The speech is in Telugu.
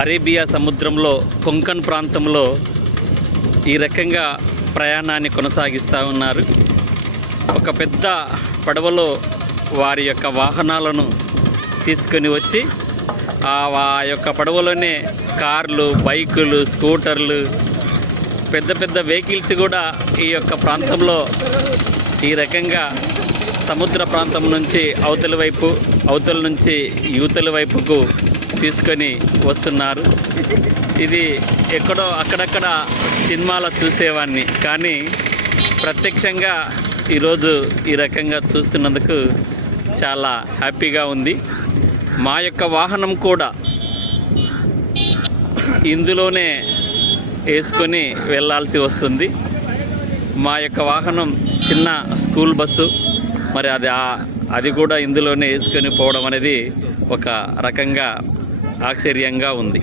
అరేబియా సముద్రంలో కొంకణ్ ప్రాంతంలో ఈ రకంగా ప్రయాణాన్ని కొనసాగిస్తూ ఉన్నారు. ఒక పెద్ద పడవలో వారి యొక్క వాహనాలను తీసుకొని వచ్చి ఆ యొక్క పడవలోనే కార్లు, బైకులు, స్కూటర్లు, పెద్ద పెద్ద వెహికల్స్ కూడా ఈ యొక్క ప్రాంతంలో ఈ రకంగా సముద్ర ప్రాంతం నుంచి అవతల నుంచి యువతల వైపుకు తీసుకొని వస్తున్నారు. ఇది ఎక్కడో అక్కడక్కడ సినిమాలో చూసేవాడిని, కానీ ప్రత్యక్షంగా ఈరోజు ఈ రకంగా చూస్తున్నందుకు చాలా హ్యాపీగా ఉంది. మా యొక్క వాహనం కూడా ఇందులోనే వేసుకొని వెళ్ళాల్సి వస్తుంది. మా యొక్క వాహనం చిన్న స్కూల్ బస్సు, మరి అది కూడా ఇందులోనే వేసుకొని పోవడం అనేది ఒక రకంగా ఆశ్చర్యంగా ఉంది.